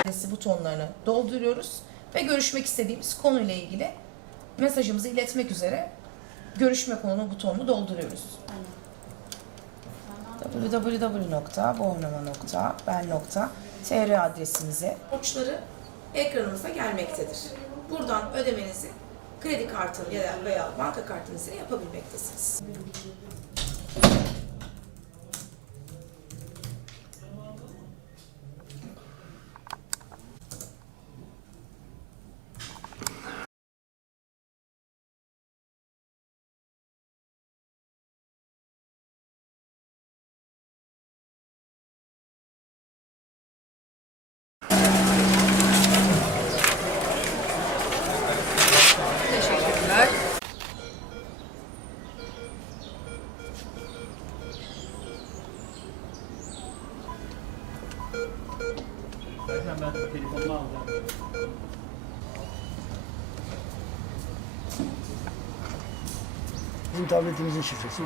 adresi butonlarını dolduruyoruz ve görüşmek istediğimiz konuyla ilgili mesajımızı iletmek üzere görüşme konu butonunu dolduruyoruz. www.bornova.ben.tr adresimize borçları ekranımıza gelmektedir. Buradan ödemenizi kredi kartını ya da veya banka kartınızla yapabilmektesiniz. Zaten ben telefonumu alacağım. Bizim tabletimizin şifresi.